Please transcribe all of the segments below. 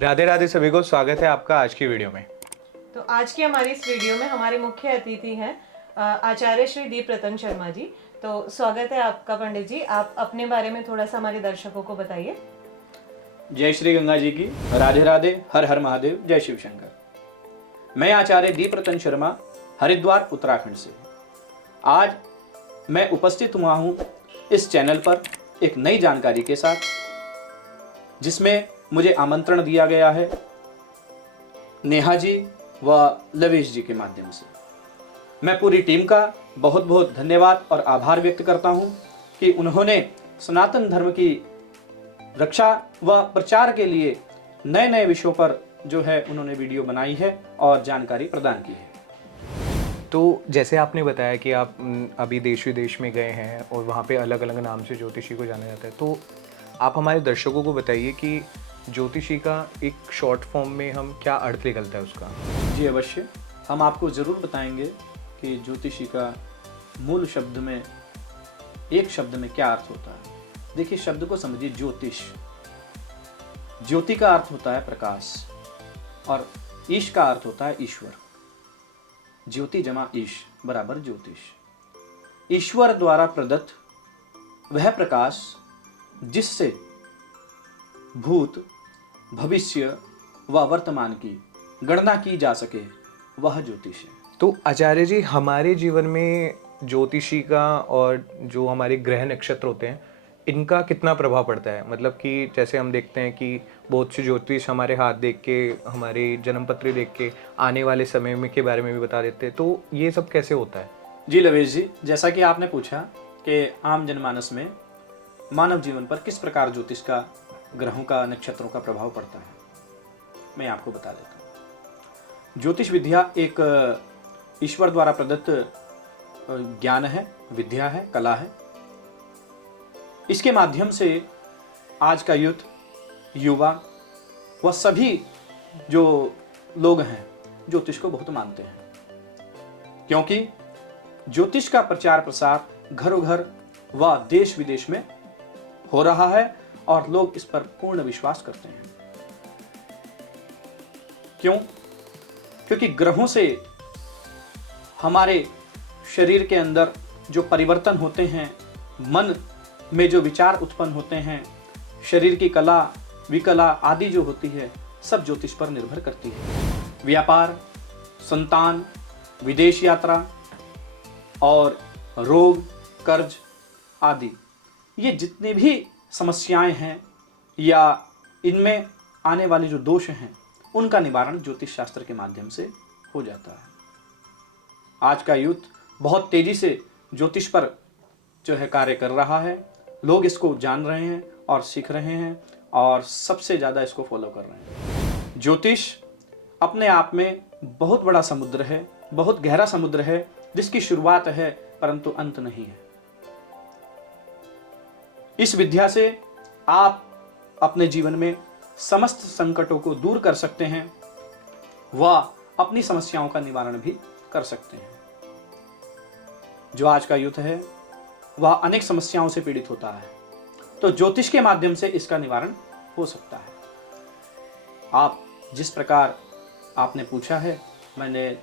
राधे राधे सभी को, स्वागत है आपका आज की वीडियो में। तो आज की हमारी इस वीडियो में हमारे मुख्य अतिथि हैं आचार्य श्री दीप रतन शर्मा जी। तो स्वागत है आपका पंडित जी। आप अपने बारे में थोड़ा सा हमारे दर्शकों को बताइए। जय श्री गंगा जी की, राधे राधे, हर हर महादेव, जय शिव शंकर। मैं आचार्य दीप रतन शर्मा हरिद्वार उत्तराखंड से आज मैं उपस्थित हुआ हूँ इस चैनल पर एक नई जानकारी के साथ, जिसमें मुझे आमंत्रण दिया गया है नेहा जी व लवेश जी के माध्यम से। मैं पूरी टीम का बहुत बहुत धन्यवाद और आभार व्यक्त करता हूँ कि उन्होंने सनातन धर्म की रक्षा व प्रचार के लिए नए नए विषयों पर जो है उन्होंने वीडियो बनाई है और जानकारी प्रदान की है। तो जैसे आपने बताया कि आप अभी देश विदेश में गए हैं और वहाँ पे अलग अलग नाम से ज्योतिषी को जाना जाता है, तो आप हमारे दर्शकों को बताइए कि ज्योतिषी का एक शॉर्ट फॉर्म में हम क्या अर्थ निकलता है उसका। जी अवश्य, हम आपको ज़रूर बताएंगे कि ज्योतिषी का मूल शब्द में, एक शब्द में क्या अर्थ होता है। देखिए, शब्द को समझिए। ज्योतिष, ज्योति का अर्थ होता है प्रकाश और ईश का अर्थ होता है ईश्वर। ज्योति जमा ईश बराबर ज्योतिष। ईश्वर द्वारा प्रदत्त वह प्रकाश जिससे भूत, भविष्य व वर्तमान की गणना की जा सके, वह ज्योतिष है। तो आचार्य जी, हमारे जीवन में ज्योतिषी का और जो हमारे ग्रह नक्षत्र होते हैं इनका कितना प्रभाव पड़ता है? मतलब कि जैसे हम देखते हैं कि बहुत से ज्योतिष हमारे हाथ देख के, हमारे जन्मपत्री देख के आने वाले समय में के बारे में भी बता देते हैं, तो ये सब कैसे होता है? जी लवेश जी, जैसा कि आपने पूछा कि आम जनमानस में मानव जीवन पर किस प्रकार ज्योतिष का, ग्रहों का, नक्षत्रों का प्रभाव पड़ता है, मैं आपको बता देता हूँ। ज्योतिष विद्या एक ईश्वर द्वारा प्रदत्त ज्ञान है, विद्या है, कला है। इसके माध्यम से आज का यूथ, युवा व सभी जो लोग हैं ज्योतिष को बहुत मानते हैं, क्योंकि ज्योतिष का प्रचार प्रसार घरों घर व देश विदेश में हो रहा है और लोग इस पर पूर्ण विश्वास करते हैं। क्यों? क्योंकि ग्रहों से हमारे शरीर के अंदर जो परिवर्तन होते हैं, मन में जो विचार उत्पन्न होते हैं, शरीर की कला विकला आदि जो होती है, सब ज्योतिष पर निर्भर करती है। व्यापार, संतान, विदेश यात्रा और रोग, कर्ज आदि, ये जितने भी समस्याएं हैं या इनमें आने वाले जो दोष हैं, उनका निवारण ज्योतिष शास्त्र के माध्यम से हो जाता है। आज का यूथ बहुत तेजी से ज्योतिष पर जो है कार्य कर रहा है। लोग इसको जान रहे हैं और सीख रहे हैं और सबसे ज़्यादा इसको फॉलो कर रहे हैं। ज्योतिष अपने आप में बहुत बड़ा समुद्र है, बहुत गहरा समुद्र है, जिसकी शुरुआत है परंतु अंत नहीं है। इस विद्या से आप अपने जीवन में समस्त संकटों को दूर कर सकते हैं व अपनी समस्याओं का निवारण भी कर सकते हैं। जो आज का यूथ है वह अनेक समस्याओं से पीड़ित होता है, तो ज्योतिष के माध्यम से इसका निवारण हो सकता है। आप जिस प्रकार आपने पूछा है, मैंने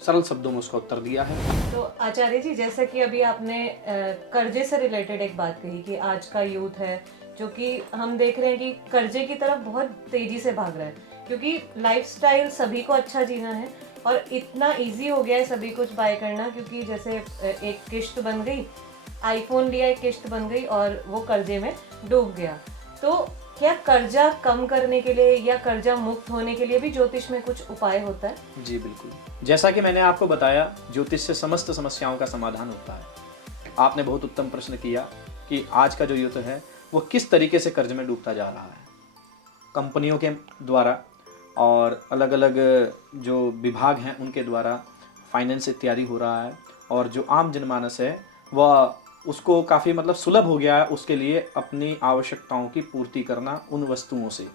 सरल शब्दों में उसका उत्तर दिया है। तो आचार्य जी, जैसा कि अभी आपने कर्जे से रिलेटेड एक बात कही कि आज का यूथ है जो कि हम देख रहे हैं कि कर्जे की तरफ बहुत तेजी से भाग रहा है, क्योंकि लाइफस्टाइल सभी को अच्छा जीना है और इतना इजी हो गया है सभी कुछ बाय करना, क्योंकि जैसे एक किश्त बन गई, आईफोन लिया, एक किश्त बन गई और वो कर्जे में डूब गया। तो क्या कर्जा कम करने के लिए या कर्जा मुक्त होने के लिए भी ज्योतिष में कुछ उपाय होता है? जी बिल्कुल, जैसा कि मैंने आपको बताया, ज्योतिष से समस्त समस्याओं का समाधान होता है। आपने बहुत उत्तम प्रश्न किया कि आज का जो यूथ है वो किस तरीके से कर्ज में डूबता जा रहा है। कंपनियों के द्वारा और अलग अलग जो विभाग हैं उनके द्वारा फाइनेंस इत्यादि हो रहा है, और जो आम जनमानस है वह उसको काफ़ी सुलभ हो गया है उसके लिए अपनी आवश्यकताओं की पूर्ति करना उन वस्तुओं से,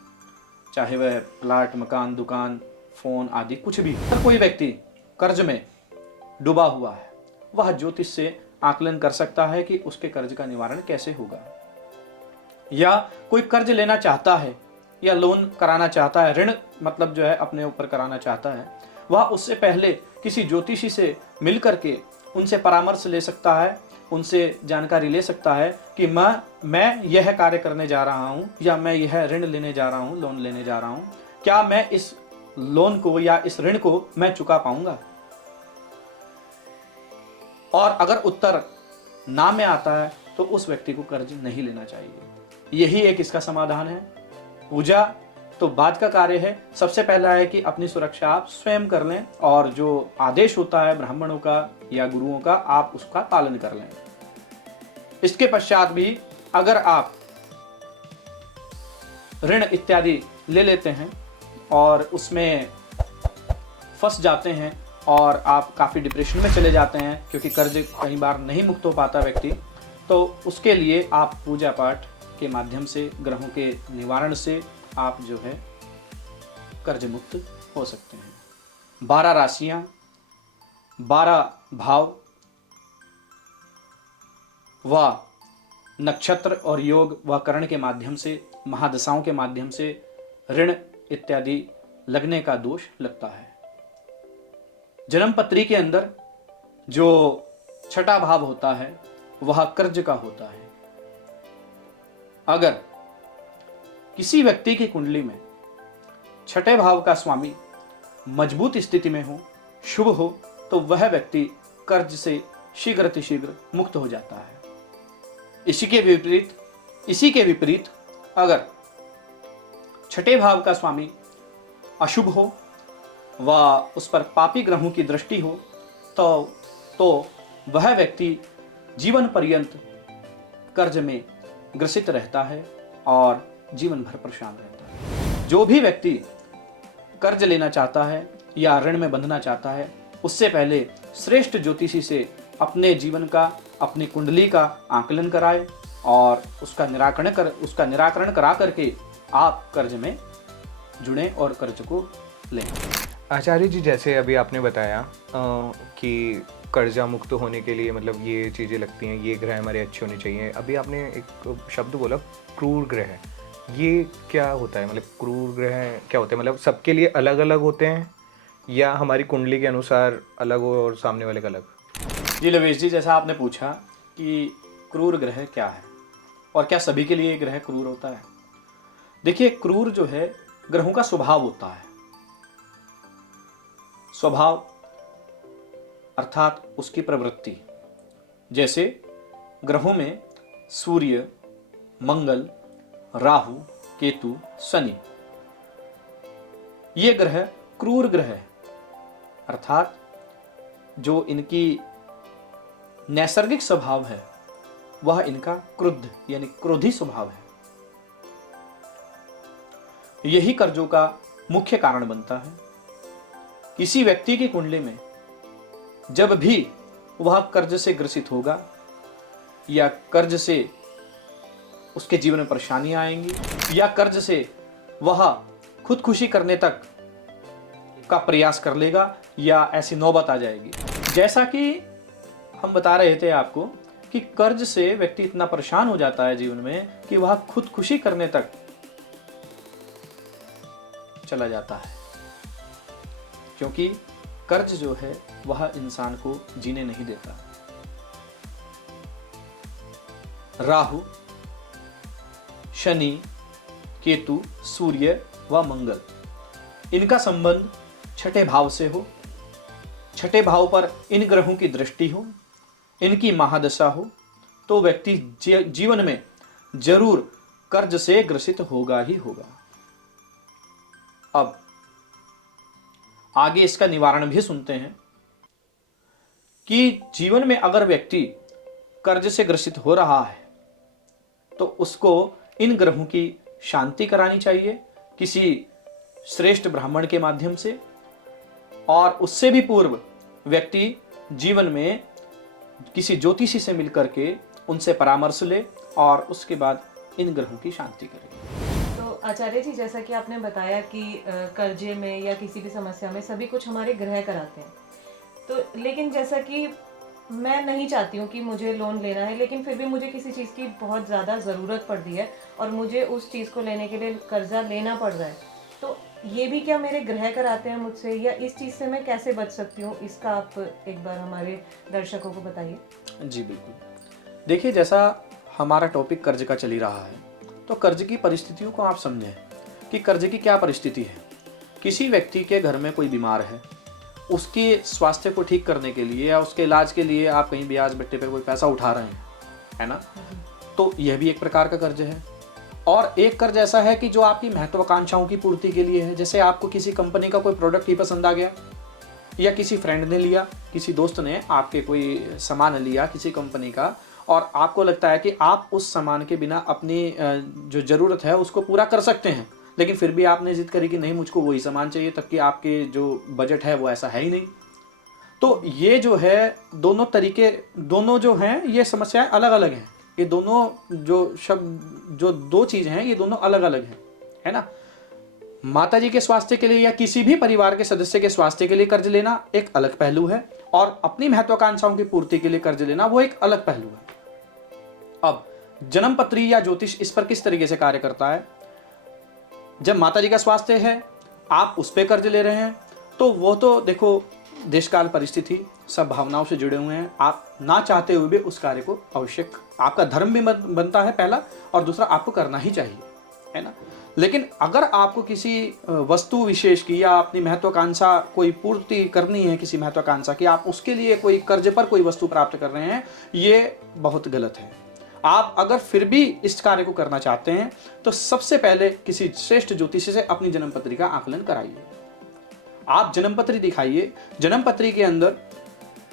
चाहे वह प्लाट, मकान, दुकान, फ़ोन आदि कुछ भी। हर कोई व्यक्ति कर्ज में डूबा हुआ है, वह ज्योतिष से आकलन कर सकता है कि उसके कर्ज का निवारण कैसे होगा। या कोई कर्ज लेना चाहता है या लोन कराना चाहता है, ऋण मतलब जो है अपने ऊपर कराना चाहता है, वह उससे पहले किसी ज्योतिषी से मिल करके उनसे परामर्श ले सकता है, उनसे जानकारी ले सकता है कि मैं यह कार्य करने जा रहा हूँ या मैं यह ऋण लेने जा रहा हूँ, लोन लेने जा रहा हूँ, क्या मैं इस लोन को या इस ऋण को मैं चुका पाऊंगा। और अगर उत्तर ना में आता है तो उस व्यक्ति को कर्ज नहीं लेना चाहिए। यही एक इसका समाधान है। पूजा तो बाद का कार्य है, सबसे पहला है कि अपनी सुरक्षा आप स्वयं कर लें और जो आदेश होता है ब्राह्मणों का या गुरुओं का आप उसका पालन कर लें। इसके पश्चात भी अगर आप ऋण इत्यादि ले लेते हैं और उसमें फंस जाते हैं और आप काफ़ी डिप्रेशन में चले जाते हैं क्योंकि कर्ज कई बार नहीं मुक्त हो पाता व्यक्ति, तो उसके लिए आप पूजा पाठ के माध्यम से, ग्रहों के निवारण से आप जो है कर्ज मुक्त हो सकते हैं। 12 राशियां, 12 भाव व नक्षत्र और योग व करण के माध्यम से, महादशाओं के माध्यम से ऋण इत्यादि लगने का दोष लगता है। जन्म पत्री के अंदर जो छठा भाव होता है वह कर्ज का होता है। अगर किसी व्यक्ति की कुंडली में छठे भाव का स्वामी मजबूत स्थिति में हो, शुभ हो, तो वह व्यक्ति कर्ज से शीघ्र मुक्त हो जाता है। इसी के विपरीत अगर छठे भाव का स्वामी अशुभ हो व उस पर पापी ग्रहों की दृष्टि हो तो वह व्यक्ति जीवन पर्यंत कर्ज में ग्रसित रहता है और जीवन भर परेशान रहता है। जो भी व्यक्ति कर्ज लेना चाहता है या ऋण में बंधना चाहता है, उससे पहले श्रेष्ठ ज्योतिषी से अपने जीवन का, अपनी कुंडली का आकलन कराए और उसका निराकरण करा करके आप कर्ज में जुड़े और कर्ज को लें। आचार्य जी, जैसे अभी आपने बताया कि कर्जा मुक्त होने के लिए मतलब ये चीज़ें लगती हैं, ये ग्रह हमारे अच्छे होने चाहिए। अभी आपने एक शब्द बोला क्रूर ग्रह, ये क्या होता है? मतलब क्रूर ग्रह क्या होते हैं? मतलब सबके लिए अलग अलग होते हैं या हमारी कुंडली के अनुसार अलग हो और सामने वाले का अलग? जी लवेश जी, जैसा आपने पूछा कि क्रूर ग्रह क्या है और क्या सभी के लिए ग्रह क्रूर होता है। देखिए, क्रूर जो है ग्रहों का स्वभाव होता है। स्वभाव अर्थात उसकी प्रवृत्ति। जैसे ग्रहों में सूर्य, मंगल, राहु, केतु, शनि, ये ग्रह क्रूर ग्रह है। अर्थात जो इनकी नैसर्गिक स्वभाव है वह इनका क्रुद्ध यानी क्रोधी स्वभाव है। यही कर्जों का मुख्य कारण बनता है। किसी व्यक्ति की कुंडली में जब भी वह कर्ज से ग्रसित होगा या कर्ज से उसके जीवन में परेशानियां आएंगी या कर्ज से वह खुदकुशी करने तक का प्रयास कर लेगा या ऐसी नौबत आ जाएगी। जैसा कि हम बता रहे थे आपको कि कर्ज से व्यक्ति इतना परेशान हो जाता है जीवन में कि वह खुदकुशी करने तक चला जाता है, क्योंकि कर्ज जो है वह इंसान को जीने नहीं देता। राहु, शनि, केतु, सूर्य व मंगल, इनका संबंध छठे भाव से हो, छठे भाव पर इन ग्रहों की दृष्टि हो, इनकी महादशा हो, तो व्यक्ति जीवन में जरूर कर्ज से ग्रसित होगा ही होगा। अब आगे इसका निवारण भी सुनते हैं कि जीवन में अगर व्यक्ति कर्ज से ग्रसित हो रहा है तो उसको इन ग्रहों की शांति करानी चाहिए किसी श्रेष्ठ ब्राह्मण के माध्यम से, और उससे भी पूर्व व्यक्ति जीवन में किसी ज्योतिषी से मिलकर के उनसे परामर्श ले और उसके बाद इन ग्रहों की शांति करे। तो आचार्य जी, जैसा कि आपने बताया कि कर्जे में या किसी भी समस्या में सभी कुछ हमारे ग्रह कराते हैं, तो लेकिन जैसा कि मैं नहीं चाहती हूँ कि मुझे लोन लेना है, लेकिन फिर भी मुझे किसी चीज़ की बहुत ज़्यादा ज़रूरत पड़ रही है और मुझे उस चीज़ को लेने के लिए कर्जा लेना पड़ रहा है, तो ये भी क्या मेरे ग्रह कराते हैं मुझसे, या इस चीज़ से मैं कैसे बच सकती हूँ, इसका आप एक बार हमारे दर्शकों को बताइए। जी बिल्कुल। देखिए, जैसा हमारा टॉपिक कर्ज का चल ही रहा है, तो कर्ज की परिस्थितियों को आप समझें कि कर्ज की क्या परिस्थिति है। किसी व्यक्ति के घर में कोई बीमार है, उसके स्वास्थ्य को ठीक करने के लिए या उसके इलाज के लिए आप कहीं ब्याज बट्टे पे कोई पैसा उठा रहे हैं, है ना, तो यह भी एक प्रकार का कर्ज है। और एक कर्ज ऐसा है कि जो आपकी महत्वाकांक्षाओं की पूर्ति के लिए है। जैसे आपको किसी कंपनी का कोई प्रोडक्ट ही पसंद आ गया, या किसी फ्रेंड ने लिया, किसी दोस्त ने आपके कोई सामान लिया किसी कंपनी का, और आपको लगता है कि आप उस सामान के बिना अपनी जो ज़रूरत है उसको पूरा कर सकते हैं, लेकिन फिर भी आपने जिद करी कि नहीं, मुझको वही सामान चाहिए, तब कि आपके जो बजट है वो ऐसा है ही नहीं। तो ये जो है दोनों तरीके, दोनों जो हैं ये समस्याएं अलग अलग हैं। ये दोनों जो शब्द, जो दो चीज़ें हैं, ये दोनों अलग अलग हैं, है ना। माता जी के स्वास्थ्य के लिए या किसी भी परिवार के सदस्य के स्वास्थ्य के लिए कर्ज लेना एक अलग पहलू है, और अपनी महत्वाकांक्षाओं की पूर्ति के लिए कर्ज लेना वो एक अलग पहलू है। अब जन्म पत्री या ज्योतिष इस पर किस तरीके से कार्य करता है। जब माता जी का स्वास्थ्य है, आप उस पर कर्ज ले रहे हैं, तो वो तो देखो देशकाल परिस्थिति सब भावनाओं से जुड़े हुए हैं। आप ना चाहते हुए भी उस कार्य को आवश्यक, आपका धर्म भी बनता है पहला, और दूसरा आपको करना ही चाहिए, है ना। लेकिन अगर आपको किसी वस्तु विशेष की या अपनी महत्वाकांक्षा कोई पूर्ति करनी है, किसी महत्वाकांक्षा की, आप उसके लिए कोई कर्ज पर कोई वस्तु प्राप्त कर रहे हैं, ये बहुत गलत है। आप अगर फिर भी इस कार्य को करना चाहते हैं तो सबसे पहले किसी श्रेष्ठ ज्योतिषी से अपनी जन्मपत्री का आकलन कराइए। आप जन्मपत्री दिखाइए, जन्मपत्री के अंदर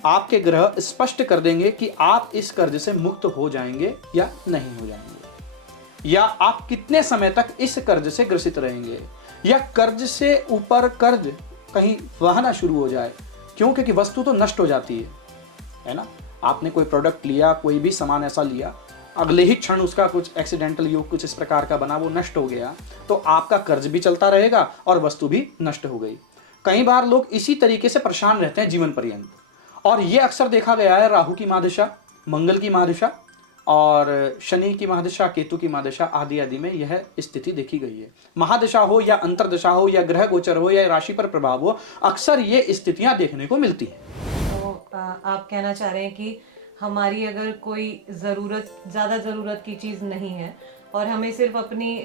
आपके ग्रह स्पष्ट कर देंगे कि आप इस कर्ज से मुक्त हो जाएंगे या नहीं हो जाएंगे, या आप कितने समय तक इस कर्ज से ग्रसित रहेंगे, या कर्ज से ऊपर कर्ज कहीं बहाना शुरू हो जाए। क्यों? क्योंकि वस्तु तो नष्ट हो जाती है ना। आपने कोई प्रोडक्ट लिया, कोई भी सामान ऐसा लिया, अगले ही क्षण उसका कुछ एक्सीडेंटल योग कुछ इस प्रकार का बना, वो नष्ट हो गया, तो आपका कर्ज भी चलता रहेगा और वस्तु भी नष्ट हो गई। कई बार लोग इसी तरीके से परेशान रहते हैं जीवन पर्यंत, और ये अक्सर देखा गया है। राहु की महादशा, मंगल की महादशा और शनि की महादशा, केतु की महादशा आदि आदि में यह स्थिति देखी गई है। महादशा हो या अंतरदशा हो या ग्रह गोचर हो या राशि पर प्रभाव हो, अक्सर ये स्थितियां देखने को मिलती हैं। तो आप कहना चाह रहे हैं कि हमारी अगर कोई ज़्यादा ज़रूरत की चीज़ नहीं है और हमें सिर्फ अपनी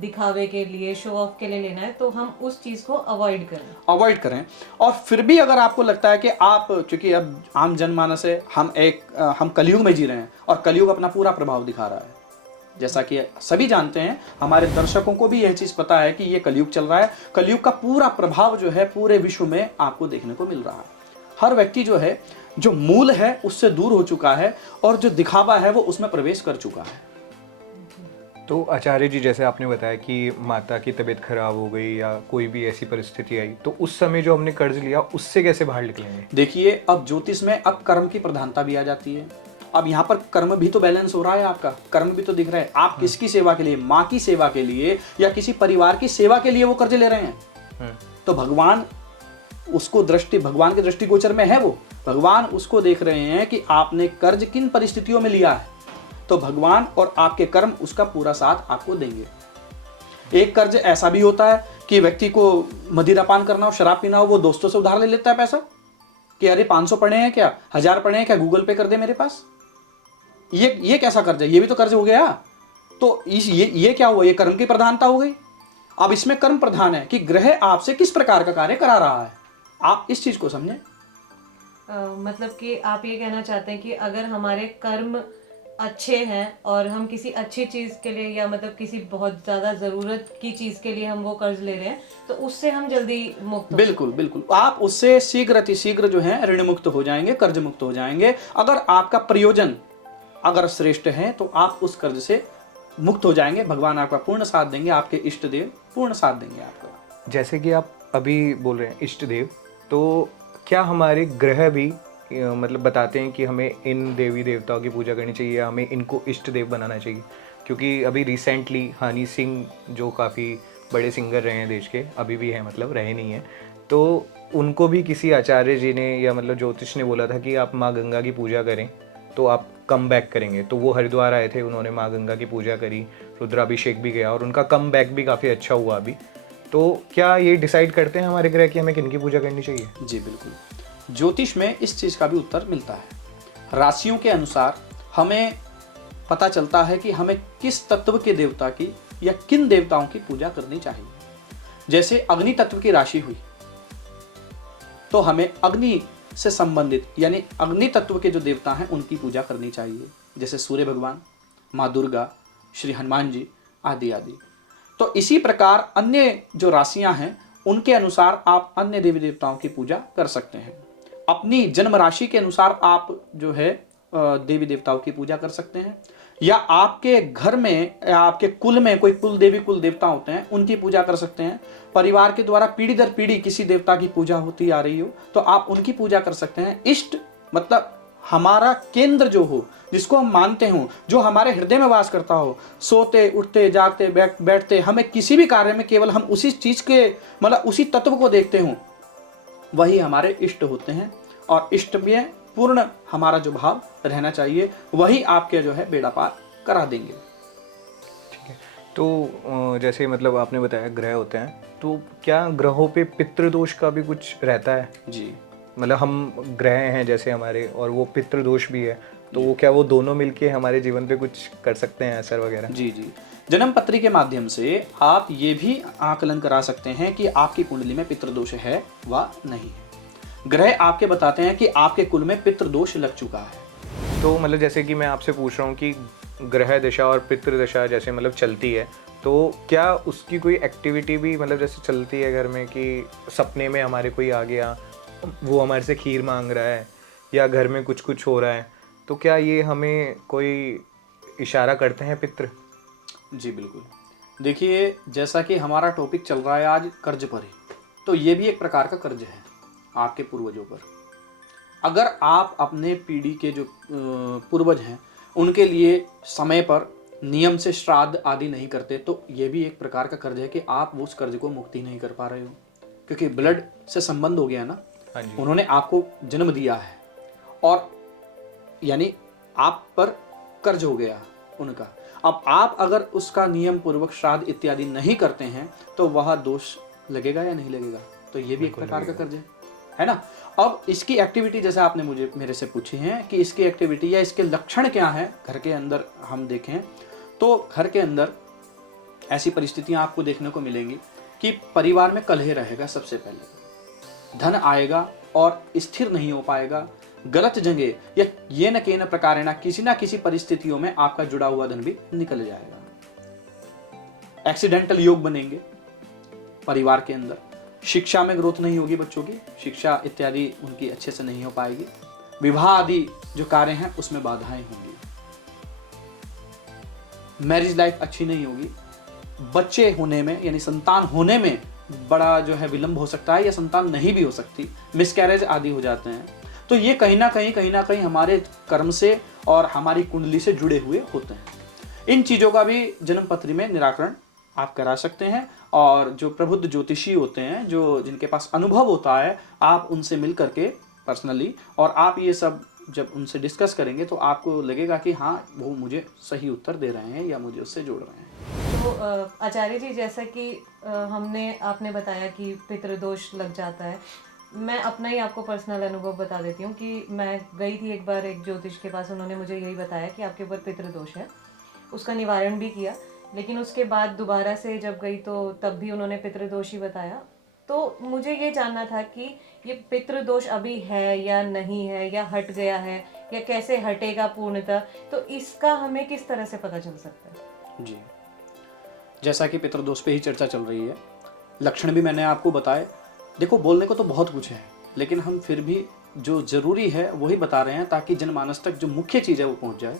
दिखावे के लिए, शो ऑफ के लिए लेना है, तो हम उस चीज़ को अवॉइड करें। और फिर भी अगर आपको लगता है कि आप, चूंकि अब आम जनमानस है, हम कलयुग में जी रहे हैं और कलयुग अपना पूरा प्रभाव दिखा रहा है, जैसा कि सभी जानते हैं, हमारे दर्शकों को भी यह चीज़ पता है कि ये कलयुग चल रहा है। कलयुग का पूरा प्रभाव जो है पूरे विश्व में आपको देखने को मिल रहा है। हर व्यक्ति जो है, जो मूल है उससे दूर हो चुका है, और जो दिखावा है वो उसमें प्रवेश कर चुका है। तो आचार्य जी, जैसे आपने बताया कि माता की तबीयत खराब हो गई या कोई भी ऐसी परिस्थिति आई, तो उस समय जो हमने कर्ज लिया उससे कैसे बाहर निकलेंगे? देखिए, अब ज्योतिष में अब कर्म की प्रधानता भी आ जाती है। अब यहाँ पर कर्म भी तो बैलेंस हो रहा है, आपका कर्म भी तो दिख रहा है। आप किसकी सेवा के लिए, माँ की सेवा के लिए या किसी परिवार की सेवा के लिए वो कर्ज ले रहे हैं, तो भगवान उसको भगवान के दृष्टिगोचर में है, वो भगवान उसको देख रहे हैं कि आपने कर्ज किन परिस्थितियों में लिया है, तो भगवान और आपके कर्म उसका पूरा साथ आपको देंगे। एक कर्ज ऐसा भी होता है कि व्यक्ति को मदिरा पान करना हो, शराब पीना हो, वो दोस्तों से उधार ले लेता है पैसा कि अरे 500 पड़े हैं क्या, 1000 पड़े हैं क्या, गूगल पे कर दे मेरे पास। ये कैसा कर्ज है? ये भी तो कर्ज हो गया। तो ये क्या हुआ? ये कर्म की प्रधानता हो गई। अब इसमें कर्म प्रधान है कि ग्रह आपसे किस प्रकार का कार्य करा रहा है, आप इस चीज को समझें। मतलब कि आप ये कहना चाहते हैं कि अगर हमारे कर्म अच्छे हैं और हम किसी अच्छी चीज़ के लिए, या मतलब किसी बहुत ज़्यादा ज़रूरत की चीज़ के लिए हम वो कर्ज ले रहे हैं, तो उससे हम जल्दी मुक्त बिल्कुल बिल्कुल, आप उससे शीघ्र अतिशीघ्र जो है ऋण मुक्त हो जाएंगे, कर्ज मुक्त हो जाएंगे। अगर आपका प्रयोजन अगर श्रेष्ठ है तो आप उस कर्ज से मुक्त हो जाएंगे। भगवान आपका पूर्ण साथ देंगे, आपके इष्ट देव पूर्ण साथ देंगे आपका। जैसे कि आप अभी बोल रहे हैं इष्ट देव, तो क्या हमारे ग्रह भी मतलब बताते हैं कि हमें इन देवी देवताओं की पूजा करनी चाहिए या हमें इनको इष्ट देव बनाना चाहिए? क्योंकि अभी रिसेंटली हनी सिंह जो काफ़ी बड़े सिंगर रहे हैं देश के, अभी भी हैं, मतलब रहे नहीं हैं, तो उनको भी किसी आचार्य जी ने या मतलब ज्योतिष ने बोला था कि आप माँ गंगा की पूजा करें तो आप कम बैक करेंगे। तो वो हरिद्वार आए थे, उन्होंने माँ गंगा की पूजा करी, रुद्राभिषेक भी गया और उनका कम बैक भी काफ़ी अच्छा हुआ अभी। तो क्या ये डिसाइड करते हैं हमारे ग्रह कि हमें किनकी पूजा करनी चाहिए? जी बिल्कुल, ज्योतिष में इस चीज़ का भी उत्तर मिलता है। राशियों के अनुसार हमें पता चलता है कि हमें किस तत्व के देवता की या किन देवताओं की पूजा करनी चाहिए। जैसे अग्नि तत्व की राशि हुई तो हमें अग्नि से संबंधित यानी अग्नि तत्व के जो देवता हैं उनकी पूजा करनी चाहिए, जैसे सूर्य भगवान, माँ दुर्गा, श्री हनुमान जी आदि आदि। तो इसी प्रकार अन्य जो राशियां हैं उनके अनुसार आप अन्य देवी देवताओं की पूजा कर सकते हैं। अपनी जन्म राशि के अनुसार आप जो है देवी देवताओं की पूजा कर सकते हैं, या आपके घर में या आपके कुल में कोई कुल देवी कुल देवता होते हैं उनकी पूजा कर सकते हैं। परिवार के द्वारा पीढ़ी दर पीढ़ी किसी देवता की पूजा होती आ रही हो तो आप उनकी पूजा कर सकते हैं। इष्ट मतलब हमारा केंद्र जो हो, जिसको हम मानते हो, जो हमारे हृदय में वास करता हो, सोते उठते जागते बैठते हमें किसी भी कार्य में केवल हम उसी चीज के मतलब उसी तत्व को देखते हो, वही हमारे इष्ट होते हैं। और इष्ट में पूर्ण हमारा जो भाव रहना चाहिए वही आपके जो है बेड़ा पार करा देंगे। ठीक है। तो जैसे मतलब आपने बताया ग्रह होते हैं, तो क्या ग्रहों पे पितृदोष का भी कुछ रहता है? जी, मतलब हम ग्रह हैं जैसे हमारे और वो पितृदोष भी है, तो वो क्या वो दोनों मिलके हमारे जीवन पे कुछ कर सकते हैं असर वगैरह? जी जी, जन्म पत्री के माध्यम से आप ये भी आकलन करा सकते हैं कि आपकी कुंडली में पितृदोष है व नहीं है। ग्रह आपके बताते हैं कि आपके कुल में पितृदोष लग चुका है। तो मतलब जैसे कि मैं आपसे पूछ रहा हूँ कि ग्रह दशा और पितृदशा जैसे मतलब चलती है, तो क्या उसकी कोई एक्टिविटी भी मतलब जैसे चलती है घर में कि सपने में हमारे कोई आ गया, वो हमारे से खीर मांग रहा है या घर में कुछ कुछ हो रहा है, तो क्या ये हमें कोई इशारा करते हैं पितृ? जी बिल्कुल, देखिए जैसा कि हमारा टॉपिक चल रहा है आज कर्ज पर ही, तो ये भी एक प्रकार का कर्ज है आपके पूर्वजों पर। अगर आप अपने पीढ़ी के जो पूर्वज हैं उनके लिए समय पर नियम से श्राद्ध आदि नहीं करते तो ये भी एक प्रकार का कर्ज है कि आप उस कर्ज को मुक्ति नहीं कर पा रहे हो, क्योंकि ब्लड से संबंध हो गया ना। हाँ जी। उन्होंने आपको जन्म दिया है और यानी आप पर कर्ज हो गया उनका। अब आप अगर उसका नियम पूर्वक श्राद्ध इत्यादि नहीं करते हैं तो वह दोष लगेगा या नहीं लगेगा? तो ये भी एक प्रकार का कर्ज है ना। अब इसकी एक्टिविटी जैसे आपने मुझे मेरे से पूछी है कि इसकी एक्टिविटी या इसके लक्षण क्या है घर के अंदर हम देखें तो घर के अंदर ऐसी परिस्थितियां आपको देखने को मिलेंगी कि परिवार में कलह रहेगा। सबसे पहले धन आएगा और स्थिर नहीं हो पाएगा, गलत जगह या ये न केन प्रकारेण किसी ना किसी परिस्थितियों में आपका जुड़ा हुआ धन भी निकल जाएगा। एक्सीडेंटल योग बनेंगे परिवार के अंदर, शिक्षा में ग्रोथ नहीं होगी, बच्चों की शिक्षा इत्यादि उनकी अच्छे से नहीं हो पाएगी, विवाह आदि जो कार्य हैं उसमें बाधाएं होंगी, मैरिज लाइफ अच्छी नहीं होगी, बच्चे होने में यानी संतान होने में बड़ा जो है विलंब हो सकता है या संतान नहीं भी हो सकती, मिसकैरेज आदि हो जाते हैं। तो ये कहीं ना कहीं हमारे कर्म से और हमारी कुंडली से जुड़े हुए होते हैं। इन चीज़ों का भी जन्म पत्री में निराकरण आप करा सकते हैं और जो प्रबुद्ध ज्योतिषी होते हैं जो जिनके पास अनुभव होता है आप उनसे मिल करके पर्सनली और आप ये सब जब उनसे डिस्कस करेंगे तो आपको लगेगा कि हाँ वो मुझे सही उत्तर दे रहे हैं या मुझे उससे जोड़ रहे हैं। तो आचार्य जी जैसा कि आपने बताया कि पितृदोष लग जाता है, मैं अपना ही आपको पर्सनल अनुभव बता देती हूँ कि मैं गई थी एक बार एक ज्योतिष के पास, उन्होंने मुझे यही बताया कि आपके ऊपर पितृदोष है। उसका निवारण भी किया, लेकिन उसके बाद दोबारा से जब गई तो तब भी उन्होंने पितृदोष ही बताया। तो मुझे ये जानना था कि ये पितृदोष अभी है या नहीं है, या हट गया है, या कैसे हटेगा पूर्णतः, तो इसका हमें किस तरह से पता चल सकता है? जी, जैसा कि पितृदोष पे ही चर्चा चल रही है, लक्षण भी मैंने आपको बताए। देखो बोलने को तो बहुत कुछ है, लेकिन हम फिर भी जो जरूरी है वही बता रहे हैं ताकि जनमानस तक जो मुख्य चीज़ है वो पहुंच जाए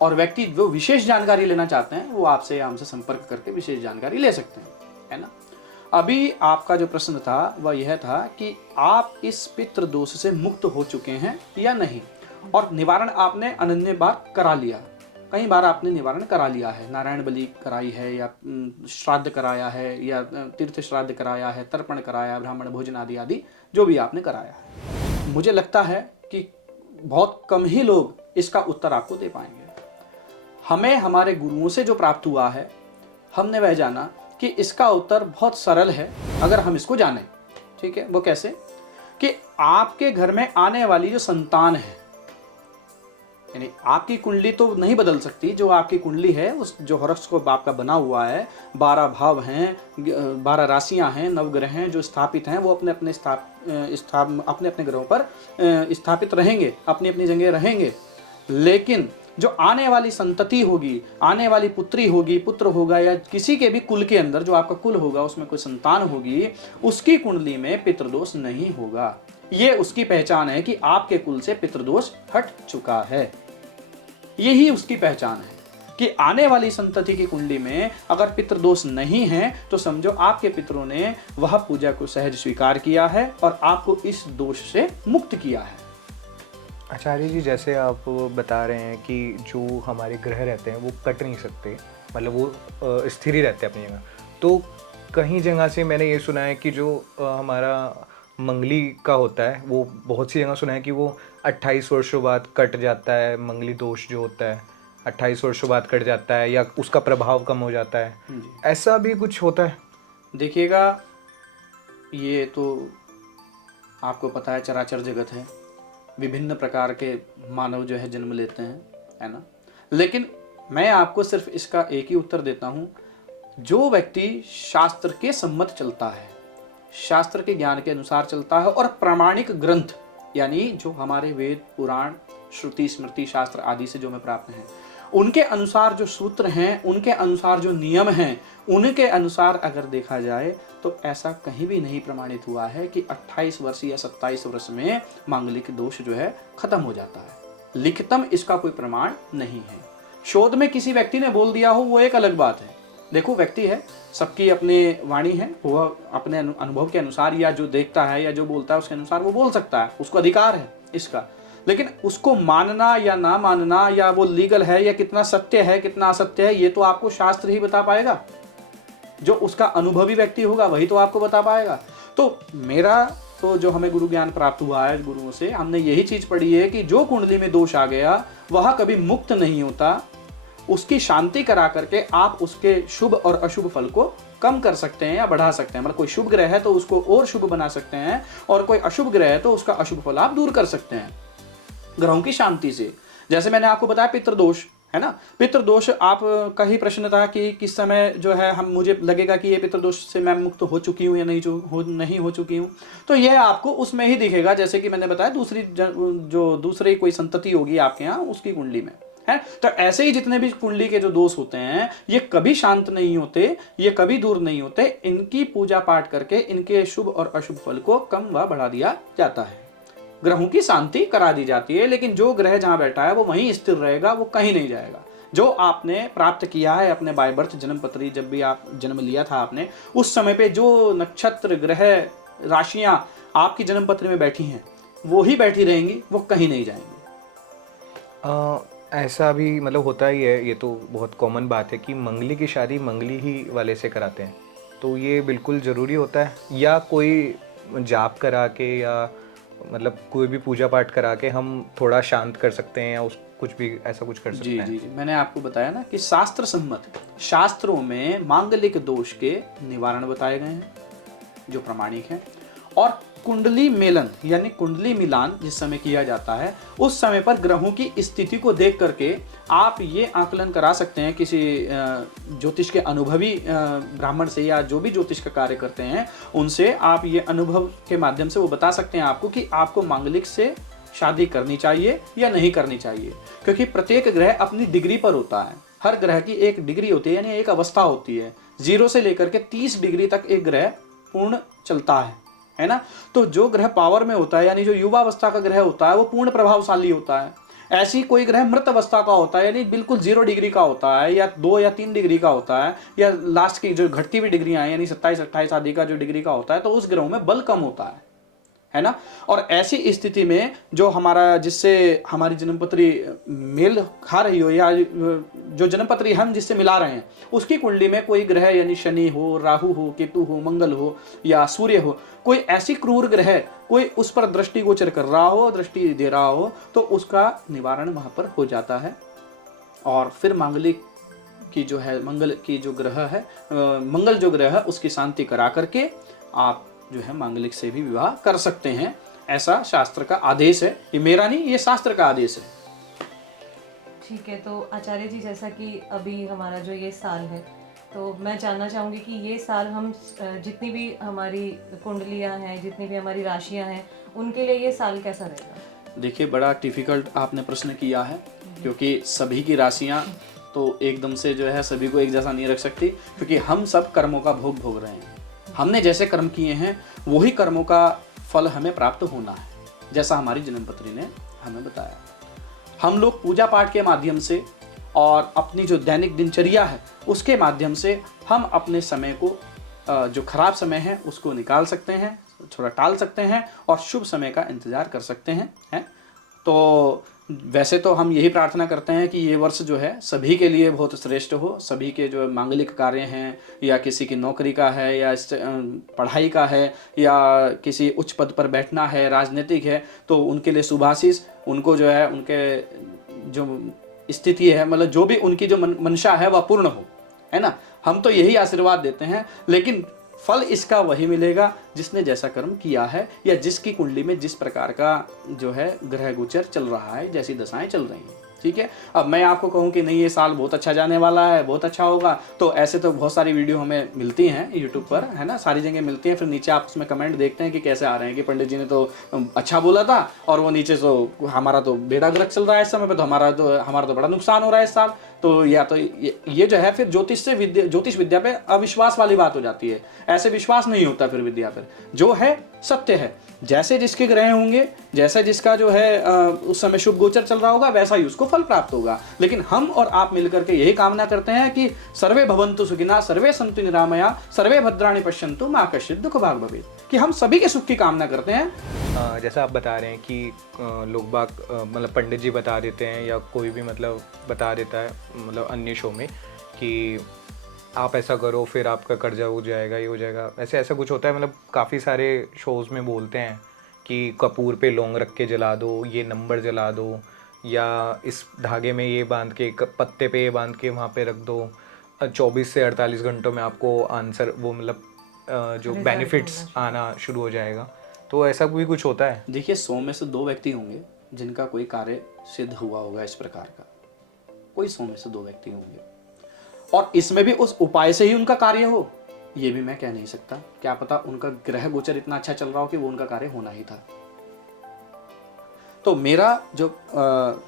और व्यक्ति जो विशेष जानकारी लेना चाहते हैं वो आपसे या हमसे संपर्क करके विशेष जानकारी ले सकते हैं, है ना। अभी आपका जो प्रश्न था वह यह था कि आप इस पितृदोष से मुक्त हो चुके हैं या नहीं, और निवारण आपने अनन्य बार करा लिया। कई बार आपने निवारण करा लिया है, नारायण बलि कराई है, या श्राद्ध कराया है, या तीर्थ श्राद्ध कराया है, तर्पण कराया, ब्राह्मण भोजन आदि आदि जो भी आपने कराया है। मुझे लगता है कि बहुत कम ही लोग इसका उत्तर आपको दे पाएंगे। हमें हमारे गुरुओं से जो प्राप्त हुआ है, हमने वह जाना कि इसका उत्तर बहुत सरल है अगर हम इसको जानें। ठीक है, वो कैसे? कि आपके घर में आने वाली जो संतान है, यानी आपकी कुंडली तो नहीं बदल सकती, जो आपकी कुंडली है उस जो हॉरोस्कोप आपका बना हुआ है, 12 भाव हैं, 12 राशियां हैं, नवग्रह हैं जो स्थापित हैं, वो अपने अपने ग्रहों पर स्थापित रहेंगे, अपनी अपनी जगह रहेंगे। लेकिन जो आने वाली संतति होगी, आने वाली पुत्री होगी, पुत्र होगा, या किसी के भी कुल के अंदर जो आपका कुल होगा उसमें कोई संतान होगी, उसकी कुंडली में पितृदोष नहीं होगा। ये उसकी पहचान है कि आपके कुल से पितृदोष हट चुका है। यही उसकी पहचान है कि आने वाली संतति की कुंडली में अगर पितृदोष नहीं है तो समझो आपके पितरों ने वह पूजा को सहज स्वीकार किया है और आपको इस दोष से मुक्त किया है। आचार्य जी, जैसे आप बता रहे हैं कि जो हमारे ग्रह रहते हैं वो कट नहीं सकते, मतलब वो स्थिर ही रहते हैं अपनी जगह, तो कहीं जगह से मैंने ये सुना है कि जो हमारा मंगली का होता है वो बहुत सी जगह सुना है कि वो 28 वर्षों बाद कट जाता है, मंगली दोष जो होता है 28 वर्षों बाद कट जाता है, या उसका प्रभाव कम हो जाता है, ऐसा भी कुछ होता है? देखिएगा, ये तो आपको पता है चराचर जगत है, विभिन्न प्रकार के मानव जो है जन्म लेते हैं, है ना। लेकिन मैं आपको सिर्फ इसका एक ही उत्तर देता हूँ, जो व्यक्ति शास्त्र के सम्मत चलता है, शास्त्र के ज्ञान के अनुसार चलता है और प्रामाणिक ग्रंथ यानी जो हमारे वेद, पुराण, श्रुति, स्मृति, शास्त्र आदि से जो हमें प्राप्त हैं, उनके अनुसार जो सूत्र हैं, उनके अनुसार जो नियम हैं, उनके अनुसार अगर देखा जाए तो ऐसा कहीं भी नहीं प्रमाणित हुआ है कि 28 वर्ष या 27 वर्ष में मांगलिक दोष जो है खत्म हो जाता है। लिखितम इसका कोई प्रमाण नहीं है। शोध में किसी व्यक्ति ने बोल दिया हो वो एक अलग बात है। देखो, व्यक्ति है, सबकी अपनी वाणी है, वह अपने अनुभव के अनुसार या जो देखता है या जो बोलता है उसके अनुसार वो बोल सकता है, उसको अधिकार है इसका। लेकिन उसको मानना या ना मानना, या वो लीगल है या कितना सत्य है कितना असत्य है, ये तो आपको शास्त्र ही बता पाएगा। जो उसका अनुभवी व्यक्ति होगा वही तो आपको बता पाएगा। तो मेरा तो जो हमें गुरु ज्ञान प्राप्त हुआ है गुरुओं से, हमने यही चीज पढ़ी है कि जो कुंडली में दोष आ गया वह कभी मुक्त नहीं होता। उसकी शांति करा करके आप उसके शुभ और अशुभ फल को कम कर सकते हैं या बढ़ा सकते हैं। मतलब कोई शुभ ग्रह है तो उसको और शुभ बना सकते हैं, और कोई अशुभ ग्रह है तो उसका अशुभ फल आप दूर कर सकते हैं ग्रहों की शांति से। जैसे मैंने आपको बताया पितृदोष है ना, पितृदोष आपका ही प्रश्न था कि किस समय जो है हम मुझे लगेगा कि ये पितृदोष से मैं मुक्त हो चुकी हूँ या नहीं हो चुकी हूँ। तो यह आपको उसमें ही दिखेगा, जैसे कि मैंने बताया दूसरी कोई संतति होगी आपके यहाँ उसकी कुंडली में है। तो ऐसे ही जितने भी कुंडली के जो दोष होते हैं ये कभी शांत नहीं होते, ये कभी दूर नहीं होते। इनकी पूजा पाठ करके इनके शुभ और अशुभ फल को कम व बढ़ा दिया जाता है, ग्रहों की शांति करा दी जाती है। लेकिन जो ग्रह जहां बैठा है वो वहीं स्थिर रहेगा, वो कहीं नहीं जाएगा। जो आपने प्राप्त किया है अपने बाय बर्थ जन्म पत्री, जब भी आप जन्म लिया था आपने, उस समय पे जो नक्षत्र, ग्रह, राशियां आपकी जन्म पत्री में बैठी हैं वो ही बैठी रहेंगी, वो कहीं नहीं जाएंगी। ऐसा भी मतलब होता ही है, ये तो बहुत कॉमन बात है कि मंगली की शादी मंगली ही वाले से कराते हैं, तो ये बिल्कुल ज़रूरी होता है? या कोई जाप करा के या मतलब कोई भी पूजा पाठ करा के हम थोड़ा शांत कर सकते हैं, या उस कुछ भी ऐसा कुछ कर सकते हैं? जी, मैंने आपको बताया ना कि शास्त्र सम्मत, शास्त्रों में मांगलिक दोष के निवारण बताए गए हैं जो प्रामाणिक है। और कुंडली मेलन यानी कुंडली मिलान जिस समय किया जाता है उस समय पर ग्रहों की स्थिति को देख करके आप ये आकलन करा सकते हैं किसी ज्योतिष के अनुभवी ब्राह्मण से, या जो भी ज्योतिष का कार्य करते हैं उनसे आप ये अनुभव के माध्यम से वो बता सकते हैं आपको कि आपको मांगलिक से शादी करनी चाहिए या नहीं करनी चाहिए। क्योंकि प्रत्येक ग्रह अपनी डिग्री पर होता है, हर ग्रह की एक डिग्री होती है, यानी एक अवस्था होती है। 0 से लेकर के 30 डिग्री तक एक ग्रह पूर्ण चलता है ना। तो जो ग्रह पावर में होता है, यानी जो युवा अवस्था का ग्रह होता है वो पूर्ण प्रभावशाली होता है। ऐसी कोई ग्रह मृत अवस्था का होता है, यानी बिल्कुल 0 डिग्री का होता है, या 2 या 3 डिग्री का होता है, या लास्ट की जो घटती हुई डिग्रियां हैं यानी 27, 28 आदि का जो डिग्री का होता है, तो उस ग्रहों में बल कम होता है। है ना। और ऐसी स्थिति में जो हमारा जिससे हमारी जन्मपत्री मेल खा रही हो या जो जन्मपत्री हम जिससे मिला रहे हैं उसकी कुंडली में कोई ग्रह यानी शनि हो, राहु हो, केतु हो, मंगल हो या सूर्य हो, कोई ऐसी क्रूर ग्रह कोई उस पर दृष्टि गोचर कर रहा हो, दृष्टि दे रहा हो, तो उसका निवारण वहां पर हो जाता है। और फिर मांगलिक की जो है मंगल की जो ग्रह है मंगल जो ग्रह है उसकी शांति करा करके आप जो है मांगलिक से भी विवाह कर सकते हैं। ऐसा शास्त्र का आदेश है, ये मेरा नहीं, ये शास्त्र का आदेश है। ठीक है, तो आचार्य जी जैसा कि अभी हमारा जो ये साल है, तो मैं जानना चाहूँगी कि ये साल हम जितनी भी हमारी कुंडलियाँ हैं, जितनी भी हमारी राशियाँ हैं, उनके लिए ये साल कैसा रहेगा? देखिए, बड़ा डिफिकल्ट आपने प्रश्न किया है, क्योंकि सभी की राशियाँ तो एकदम से जो है सभी को एक जैसा नहीं रख सकती, क्योंकि हम सब कर्मों का भोग भोग रहे हैं। हमने जैसे कर्म किए हैं वही कर्मों का फल हमें प्राप्त होना है, जैसा हमारी जन्मपत्री ने हमें बताया। हम लोग पूजा पाठ के माध्यम से और अपनी जो दैनिक दिनचर्या है उसके माध्यम से हम अपने समय को जो खराब समय है उसको निकाल सकते हैं, थोड़ा टाल सकते हैं और शुभ समय का इंतजार कर सकते हैं। तो वैसे तो हम यही प्रार्थना करते हैं कि ये वर्ष जो है सभी के लिए बहुत श्रेष्ठ हो, सभी के जो मांगलिक कार्य हैं या किसी की नौकरी का है या पढ़ाई का है या किसी उच्च पद पर बैठना है, राजनीतिक है, तो उनके लिए शुभाशीष, उनको जो है उनके जो स्थिति है मतलब जो भी उनकी जो मंशा है वह पूर्ण हो, है ना। हम तो यही आशीर्वाद देते हैं, लेकिन फल इसका वही मिलेगा जिसने जैसा कर्म किया है या जिसकी कुंडली में जिस प्रकार का जो है ग्रह गोचर चल रहा है, जैसी दशाएं चल रही हैं। ठीक है, अब मैं आपको कहूं कि नहीं ये साल बहुत अच्छा जाने वाला है, बहुत अच्छा होगा, तो ऐसे तो बहुत सारी वीडियो हमें मिलती हैं यूट्यूब पर, है ना, सारी जगह मिलती हैं। फिर नीचे आप उसमें कमेंट देखते हैं कि कैसे आ रहे हैं कि पंडित जी ने तो अच्छा बोला था और वो नीचे तो हमारा तो बेड़ा गर्क चल रहा है इस समय पे, तो हमारा तो बड़ा नुकसान हो रहा है इस साल। तो या तो ये जो है फिर ज्योतिष विद्या पे अविश्वास वाली बात हो जाती है। ऐसे विश्वास नहीं होता फिर विद्या पर, जो है सत्य है। जैसे जिसके ग्रह होंगे, जैसा जिसका जो है उस समय शुभ गोचर चल रहा होगा, वैसा ही उसको फल प्राप्त होगा। लेकिन हम और आप मिलकर के यही कामना करते हैं कि सर्वे भवन्तु सुखिनः, सर्वे सन्तु निरामया, सर्वे भद्राणि पश्यन्तु मा कश्चित् दुःख भाग् भवेत्, कि हम सभी के सुख की कामना करते हैं। जैसा आप बता रहे हैं कि लोग बाग मतलब पंडित जी बता देते हैं या कोई भी मतलब बता देता है मतलब अन्य शो में कि आप ऐसा करो फिर आपका कर्जा हो जाएगा, ये हो जाएगा, ऐसा कुछ होता है। मतलब काफ़ी सारे शोज़ में बोलते हैं कि कपूर पे लौंग रख के जला दो, ये नंबर जला दो, या इस धागे में ये बांध के, पत्ते पे ये बांध के वहाँ पे रख दो, 24 से 48 घंटों में आपको आंसर वो मतलब जो बेनिफिट्स आना शुरू हो जाएगा। तो ऐसा भी कुछ होता है? देखिए, 100 में से 2 व्यक्ति होंगे जिनका कोई कार्य सिद्ध हुआ होगा इस प्रकार का, कोई 100 में से 2 व्यक्ति होंगे, और इसमें भी उस उपाय से ही उनका कार्य हो, ये भी मैं कह नहीं सकता। क्या पता उनका ग्रह गोचर इतना अच्छा चल रहा हो कि वो उनका कार्य होना ही था। तो मेरा जो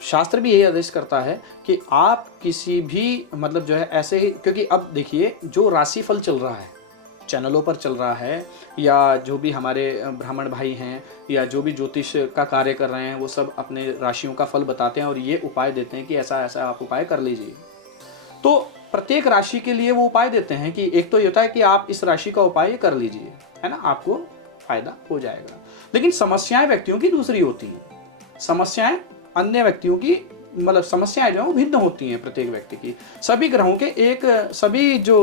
शास्त्र भी यही आदेश करता है कि आप किसी भी मतलब जो है ऐसे ही, क्योंकि अब देखिए जो राशि फल चल रहा है चैनलों पर चल रहा है, या जो भी हमारे ब्राह्मण भाई हैं या जो भी ज्योतिष का कार्य कर रहे हैं, वो सब अपने राशियों का फल बताते हैं और ये उपाय देते हैं कि ऐसा ऐसा आप उपाय कर लीजिए। तो प्रत्येक राशि के लिए वो उपाय देते हैं कि एक तो ये होता है कि आप इस राशि का उपाय कर लीजिए, है ना, आपको फायदा हो जाएगा। लेकिन समस्याएं व्यक्तियों की दूसरी होती हैं। समस्याएं अन्य व्यक्तियों की मतलब समस्याएं जो है वो भिन्न होती हैं प्रत्येक व्यक्ति की। सभी ग्रहों के एक सभी जो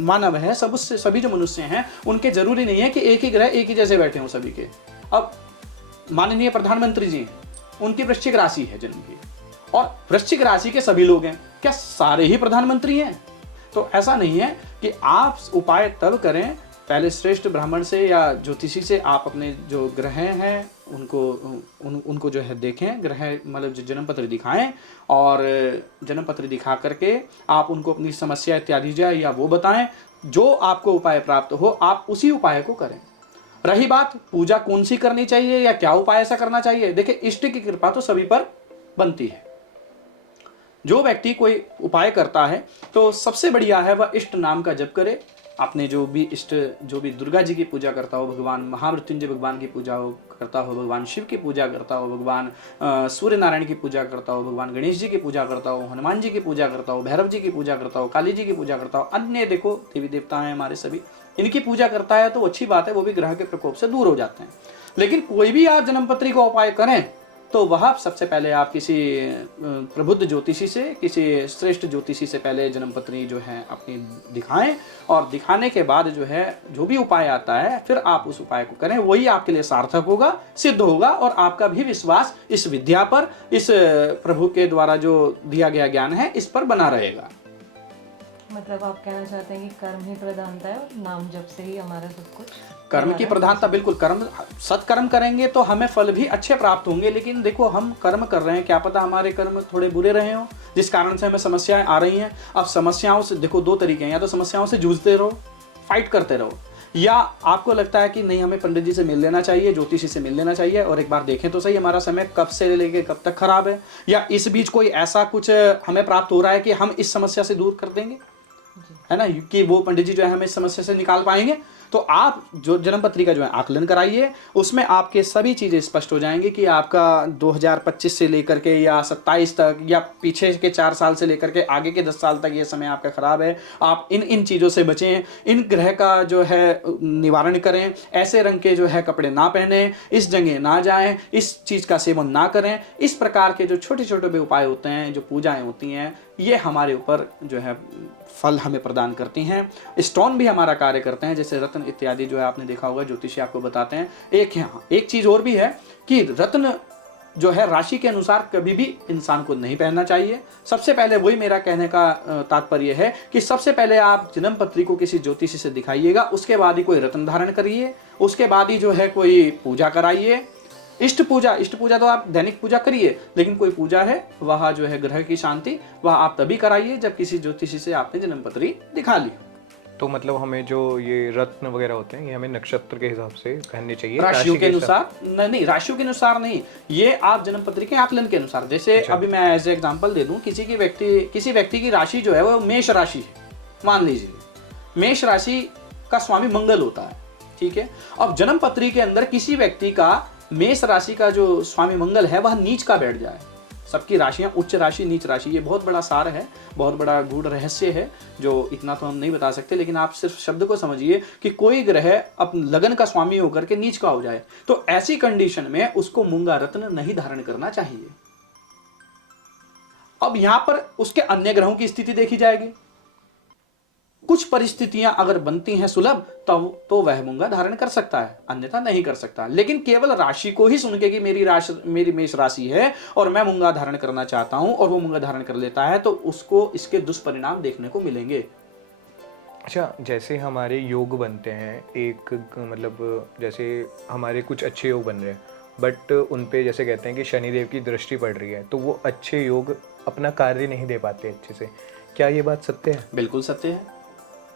मानव है सभी जो मनुष्य हैं उनके जरूरी नहीं है कि एक ही ग्रह एक ही जैसे बैठे हों सभी के। अब माननीय प्रधानमंत्री जी उनकी वृश्चिक राशि है जन्म की, और वृश्चिक राशि के सभी लोग हैं, क्या सारे ही प्रधानमंत्री हैं? तो ऐसा नहीं है कि आप उपाय तब करें, पहले श्रेष्ठ ब्राह्मण से या ज्योतिषी से आप अपने जो ग्रह हैं उनको जो है देखें, ग्रह मतलब जो जन्मपत्र दिखाएं, और जन्मपत्र दिखा करके आप उनको अपनी समस्या इत्यादि जो है या वो बताएं, जो आपको उपाय प्राप्त हो आप उसी उपाय को करें। रही बात पूजा कौन सी करनी चाहिए या क्या उपाय ऐसा करना चाहिए, देखिए इष्ट की कृपा तो सभी पर बनती है। जो व्यक्ति कोई उपाय करता है तो सबसे बढ़िया है वह इष्ट नाम का जप करे। आपने जो भी इष्ट, जो भी दुर्गा जी की पूजा करता हो, भगवान महामृत्युंजय भगवान की पूजा करता हो, भगवान शिव की पूजा करता हो, भगवान सूर्य नारायण की पूजा करता हो, भगवान गणेश जी की पूजा करता हो, हनुमान जी की पूजा करता हो, भैरव जी की पूजा करता हो, काली जी की पूजा करता हो, अन्य देखो देवी देवता हैं हमारे सभी, इनकी पूजा करता है तो अच्छी बात है, वो भी ग्रह के प्रकोप से दूर हो जाते हैं। लेकिन कोई भी आप जन्मपत्री का उपाय करें तो वह सबसे पहले आप किसी प्रबुद्ध ज्योतिषी से, किसी श्रेष्ठ ज्योतिषी से पहले जन्मपत्री जो है अपनी दिखाएं, और दिखाने के बाद जो है जो भी उपाय आता है फिर आप उस उपाय को करें, वही आपके लिए सार्थक होगा, सिद्ध होगा, और आपका भी विश्वास इस विद्या पर, इस प्रभु के द्वारा जो दिया गया ज्ञान है इस पर बना रहेगा। मतलब आप कहना चाहते हैं कि कर्म ही प्रधानता है और नाम जप से ही हमारा सब कुछ कर्म की प्रधानता, बिल्कुल। कर्म, सत्कर्म करेंगे तो हमें फल भी अच्छे प्राप्त होंगे। लेकिन देखो हम कर्म कर रहे हैं, क्या पता हमारे कर्म थोड़े बुरे रहे हों जिस कारण से हमें समस्याएं आ रही हैं। अब समस्याओं से देखो दो तरीके हैं, या तो समस्याओं से जूझते रहो, फाइट करते रहो, या आपको लगता है कि नहीं हमें पंडित जी से मिल लेना चाहिए, ज्योतिषी से मिल लेना चाहिए और एक बार देखें तो सही हमारा समय कब से लेके कब तक खराब है, या इस बीच कोई ऐसा कुछ हमें प्राप्त हो रहा है कि हम इस समस्या से दूर कर देंगे, है ना, कि वो पंडित जी जो है हमें इस समस्या से निकाल पाएंगे। तो आप जो जन्मपत्री का जो है आकलन कराइए, उसमें आपके सभी चीज़ें स्पष्ट हो जाएंगी कि आपका 2025 से लेकर के या 27 तक, या पीछे के 4 साल से लेकर के आगे के 10 साल तक ये समय आपका खराब है। आप इन चीज़ों से बचें, इन ग्रह का जो है निवारण करें, ऐसे रंग के जो है कपड़े ना पहने, इस जगह ना जाएं, इस चीज़ का सेवन ना करें। इस प्रकार के जो छोटे छोटे भी उपाय होते हैं, जो पूजाएं होती हैं, ये हमारे ऊपर जो है फल हमें प्रदान करती हैं। स्टोन भी हमारा कार्य करते हैं, जैसे रत्न इत्यादि जो है आपने देखा होगा ज्योतिषी आपको बताते हैं। एक चीज़ और भी है कि रत्न जो है राशि के अनुसार कभी भी इंसान को नहीं पहनना चाहिए। सबसे पहले वही मेरा कहने का तात्पर्य है कि सबसे पहले आप जन्मपत्री को किसी ज्योतिषी से दिखाइएगा, उसके बाद ही कोई रत्न धारण करिए, उसके बाद ही जो है कोई पूजा कराइए। इष्ट पूजा तो आप दैनिक पूजा करिए, लेकिन कोई पूजा है वह जो है ग्रह की शांति, वह आप तभी कराइए जब किसी ज्योतिषी से आपने जन्मपत्री दिखा ली। तो मतलब हमें जो ये रत्न वगैरह होते हैं ये हमें नक्षत्र के हिसाब से पहनने चाहिए, राशियों के अनुसार नहीं, राशियों के अनुसार नहीं, ये आप जन्मपत्री के आकलन के अनुसार। जैसे अभी मैं एज एग्जांपल दे दूं, किसी व्यक्ति की राशि जो है वो मेष राशि है, मान लीजिए मेष राशि का स्वामी मंगल होता है, ठीक है। अब जन्मपत्री के अंदर किसी व्यक्ति का मेष राशि का जो स्वामी मंगल है वह नीच का बैठ जाए। सबकी राशियां उच्च राशि, नीच राशि, ये बहुत बड़ा सार है, बहुत बड़ा गूढ़ रहस्य है, जो इतना तो हम नहीं बता सकते। लेकिन आप सिर्फ शब्द को समझिए कि कोई ग्रह अपने लगन का स्वामी होकर के नीच का हो जाए, तो ऐसी कंडीशन में उसको मूंगा रत्न नहीं धारण करना चाहिए। अब यहां पर उसके अन्य ग्रहों की स्थिति देखी जाएगी। कुछ परिस्थितियां अगर बनती हैं सुलभ तब तो वह मूंगा धारण कर सकता है, अन्यथा नहीं कर सकता। लेकिन केवल राशि को ही सुन के कि मेरी मेष राशि है और मैं मूंगा धारण करना चाहता हूं, और वो मूंगा धारण कर लेता है, तो उसको इसके दुष्परिणाम देखने को मिलेंगे। अच्छा, जैसे हमारे योग बनते हैं, एक मतलब जैसे हमारे कुछ अच्छे योग बन रहे हैं, बट उन पे जैसे कहते हैं कि शनिदेव की दृष्टि पड़ रही है, तो वो अच्छे योग अपना कार्य नहीं दे पाते अच्छे से। क्या ये बात सत्य है? बिल्कुल सत्य है।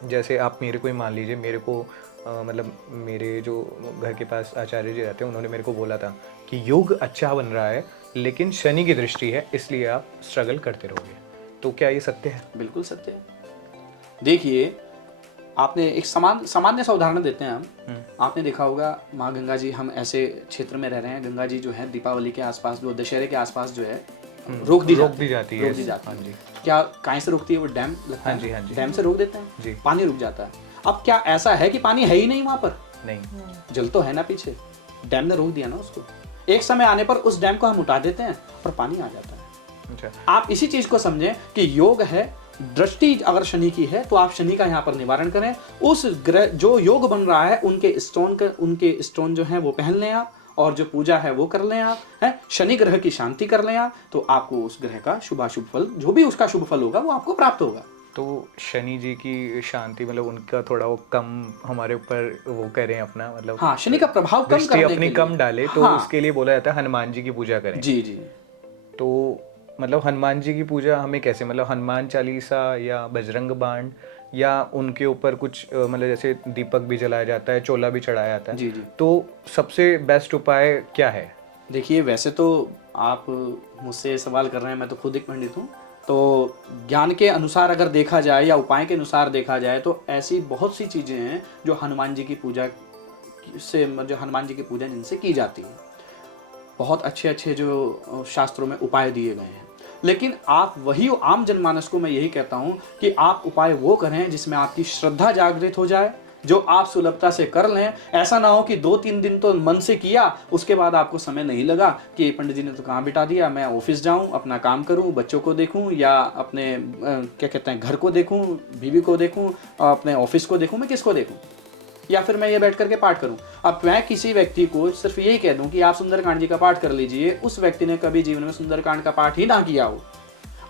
जैसे आप मेरे को ही मान लीजिए, मेरे को मतलब मेरे जो घर के पास आचार्य जी रहते हैं, उन्होंने मेरे को बोला था कि योग अच्छा बन रहा है लेकिन शनि की दृष्टि है, इसलिए आप स्ट्रगल करते रहोगे। तो क्या ये सत्य है? बिल्कुल सत्य है। देखिए, आपने एक सामान्य सा उदाहरण देते हैं हम। आपने देखा होगा माँ गंगा जी, हम ऐसे क्षेत्र में रह रहे हैं, गंगा जी जो है दीपावली के आसपास, जो दशहरे के आसपास जो है रोक दी जाती है। हाँ जी। क्या काहे से रोकती है? वो डैम लगता है। हाँ जी। डैम से रोक देते हैं जी। पानी रुक जाता है। अब क्या ऐसा है कि पानी है ही नहीं वहां पर? नहीं, जल तो है ना पीछे, डैम ने रोक दिया ना उसको। एक समय आने पर उस डैम को हम उठा देते हैं और पानी आ जाता है। अच्छा। आप इसी चीज को समझें कि योग है, दृष्टि अगर शनि की है तो आप शनि का यहाँ पर निवारण करें। उस ग्रह जो योग बन रहा है उनके स्टोन जो है वो पहन लें आप, और जो पूजा है वो कर लें आप, है शनि ग्रह की शांति कर लें आप, तो आपको उस ग्रह का शुभाशुभ फल, जो भी उसका शुभ फल होगा वो आपको प्राप्त होगा। तो शनि जी की शांति मतलब उनका थोड़ा वो कम हमारे ऊपर वो करें अपना, मतलब हाँ, शनि का प्रभाव कम करने के लिए अपनी कम डाले, तो हाँ, उसके लिए बोला जाता है हनुमान जी की पूजा करें। जी जी। तो मतलब हनुमान जी की पूजा हमें कैसे, मतलब हनुमान चालीसा या बजरंग बाण, या उनके ऊपर कुछ मतलब जैसे दीपक भी जलाया जाता है, चोला भी चढ़ाया जाता है। जी जी। तो सबसे बेस्ट उपाय क्या है? देखिए, वैसे तो आप मुझसे सवाल कर रहे हैं, मैं तो खुद एक पंडित हूँ, तो ज्ञान के अनुसार अगर देखा जाए या उपाय के अनुसार देखा जाए तो ऐसी बहुत सी चीज़ें हैं जो हनुमान जी की पूजा से, जो हनुमान जी की पूजा जिनसे की जाती है। बहुत अच्छे अच्छे जो शास्त्रों में उपाय दिए गए हैं, लेकिन आप वही आम जनमानस को मैं यही कहता हूँ कि आप उपाय वो करें जिसमें आपकी श्रद्धा जागृत हो जाए, जो आप सुलभता से कर लें। ऐसा ना हो कि 2-3 दिन तो मन से किया, उसके बाद आपको समय नहीं लगा कि पंडित जी ने तो कहाँ बिठा दिया, मैं ऑफिस जाऊं, अपना काम करूं, बच्चों को देखूं या अपने क्या कहते हैं घर को देखूं, बीवी को देखूं, अपने ऑफिस को देखूं, मैं किसको देखूं, या फिर मैं ये बैठ करके पाठ करूं। अब मैं किसी व्यक्ति को सिर्फ यही कह दूं कि आप सुंदरकांड जी का पाठ कर लीजिए, उस व्यक्ति ने कभी जीवन में सुंदरकांड का पाठ ही ना किया हो,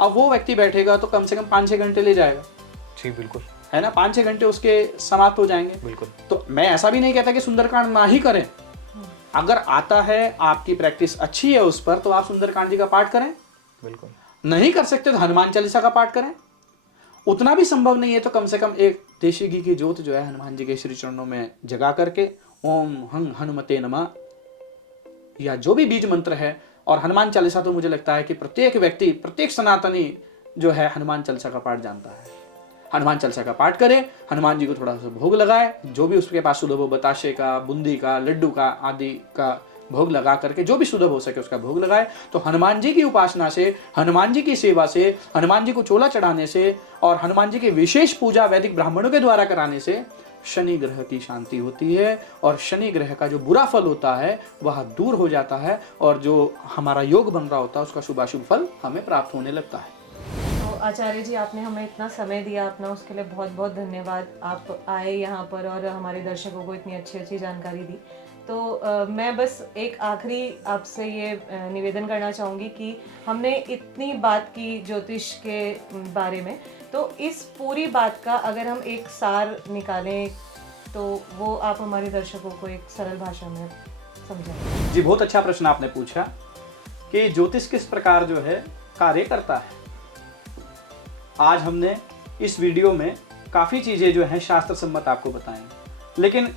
अब वो व्यक्ति बैठेगा तो कम से कम 5-6 घंटे ले जाएगा, जी बिल्कुल, है ना, 5-6 घंटे उसके समाप्त हो जाएंगे। बिल्कुल। तो मैं ऐसा भी नहीं कहता कि सुंदरकांड ना ही करें, अगर आता है, आपकी प्रैक्टिस अच्छी है उस पर, तो आप सुंदरकांड जी का पाठ करें। बिल्कुल। नहीं कर सकते तो हनुमान चालीसा का पाठ करें। उतना भी संभव नहीं है तो कम से कम एक देशी घी की ज्योत जो है हनुमान जी के श्री चरणों में जगा करके ओम हंग हनुमते नमः या जो भी बीज मंत्र है, और हनुमान चालीसा तो मुझे लगता है कि प्रत्येक व्यक्ति, प्रत्येक सनातनी जो है हनुमान चालीसा का पाठ जानता है। हनुमान चालीसा का पाठ करें, हनुमान जी को थोड़ा सा भोग लगाए, जो भी उसके पास सुलभ हो, बताशे का, बूंदी का, लड्डू का आदि का भोग लगा करके जो भी सुलभ हो सके उसका भोग लगाए। तो हनुमान जी की उपासना से, हनुमान जी की सेवा से, हनुमान जी को चोला चढ़ाने से और हनुमान जी की विशेष पूजा वैदिक ब्राह्मणों के द्वारा कराने से शनि ग्रह की शांति होती है और शनि ग्रह का जो बुरा फल होता है वह दूर हो जाता है और जो हमारा योग बन रहा होता है उसका शुभाशुभ फल हमें प्राप्त होने लगता है। तो आचार्य जी, आपने हमें इतना समय दिया अपना, उसके लिए बहुत बहुत धन्यवाद। आप आए यहाँ पर और हमारे दर्शकों को इतनी अच्छी अच्छी जानकारी दी। तो मैं बस एक आखिरी आपसे ये निवेदन करना चाहूँगी कि हमने इतनी बात की ज्योतिष के बारे में, तो इस पूरी बात का अगर हम एक सार निकालें तो वो आप हमारे दर्शकों को एक सरल भाषा में समझाएं। जी, बहुत अच्छा प्रश्न आपने पूछा कि ज्योतिष किस प्रकार जो है कार्य करता है। आज हमने इस वीडियो में काफ़ी चीज़ें जो हैं शास्त्र सम्मत आपको बताएंगे, लेकिन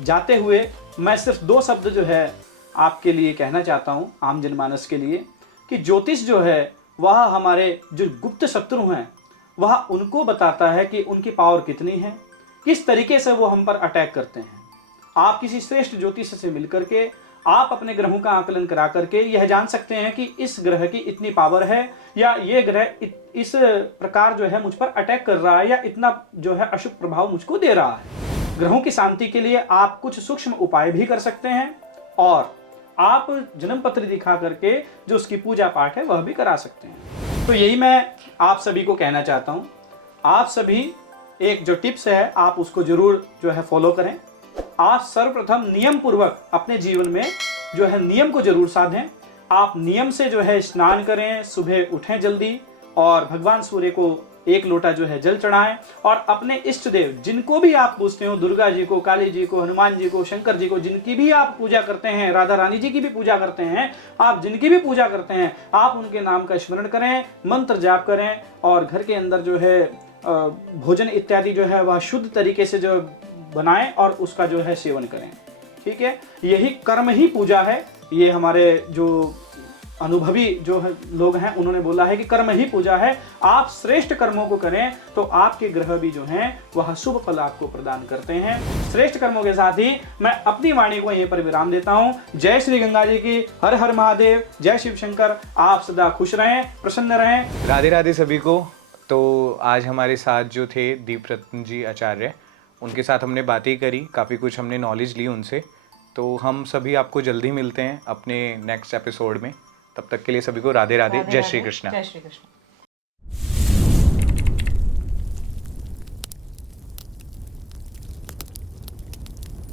जाते हुए मैं सिर्फ 2 शब्द जो है आपके लिए कहना चाहता हूँ, आम जनमानस के लिए, कि ज्योतिष जो है वह हमारे जो गुप्त शत्रु हैं वह उनको बताता है कि उनकी पावर कितनी है, किस तरीके से वो हम पर अटैक करते हैं। आप किसी श्रेष्ठ ज्योतिष से मिलकर के आप अपने ग्रहों का आकलन करा करके यह जान सकते हैं कि इस ग्रह की इतनी पावर है या ये ग्रह इस प्रकार जो है मुझ पर अटैक कर रहा है या इतना जो है अशुभ प्रभाव मुझको दे रहा है। ग्रहों की शांति के लिए आप कुछ सूक्ष्म उपाय भी कर सकते हैं और आप जन्म पत्र दिखा करके जो उसकी पूजा पाठ है वह भी करा सकते हैं। तो यही मैं आप सभी को कहना चाहता हूँ, आप सभी एक जो टिप्स है आप उसको जरूर जो है फॉलो करें। आप सर्वप्रथम नियम पूर्वक अपने जीवन में जो है नियम को जरूर साधें। आप नियम से जो है स्नान करें, सुबह उठें जल्दी और भगवान सूर्य को 1 लोटा जो है जल चढ़ाएं और अपने इष्ट देव जिनको भी आप पूजते हो, दुर्गा जी को, काली जी को, हनुमान जी को, शंकर जी को, जिनकी भी आप पूजा करते हैं, राधा रानी जी की भी पूजा करते हैं, आप जिनकी भी पूजा करते हैं, आप उनके नाम का स्मरण करें, मंत्र जाप करें और घर के अंदर जो है भोजन इत्यादि जो है वह शुद्ध तरीके से जो बनाएं और उसका जो है सेवन करें। ठीक है, यही कर्म ही पूजा है। ये हमारे जो अनुभवी जो है लोग हैं उन्होंने बोला है कि कर्म ही पूजा है। आप श्रेष्ठ कर्मों को करें तो आपके ग्रह भी जो हैं वह शुभ फल आपको प्रदान करते हैं। श्रेष्ठ कर्मों के साथ ही मैं अपनी वाणी को यहीं पर विराम देता हूं। जय श्री गंगा जी की, हर हर महादेव, जय शिव शंकर। आप सदा खुश रहें, प्रसन्न रहें। राधे राधे सभी को। तो आज हमारे साथ जो थे दीप रत्न जी आचार्य, उनके साथ हमने बातें करी, काफ़ी कुछ हमने नॉलेज ली उनसे। तो हम सभी आपको जल्दी मिलते हैं अपने नेक्स्ट एपिसोड में। तब तक के लिए सभी को राधे राधे, जय श्री कृष्ण। जय श्री कृष्ण।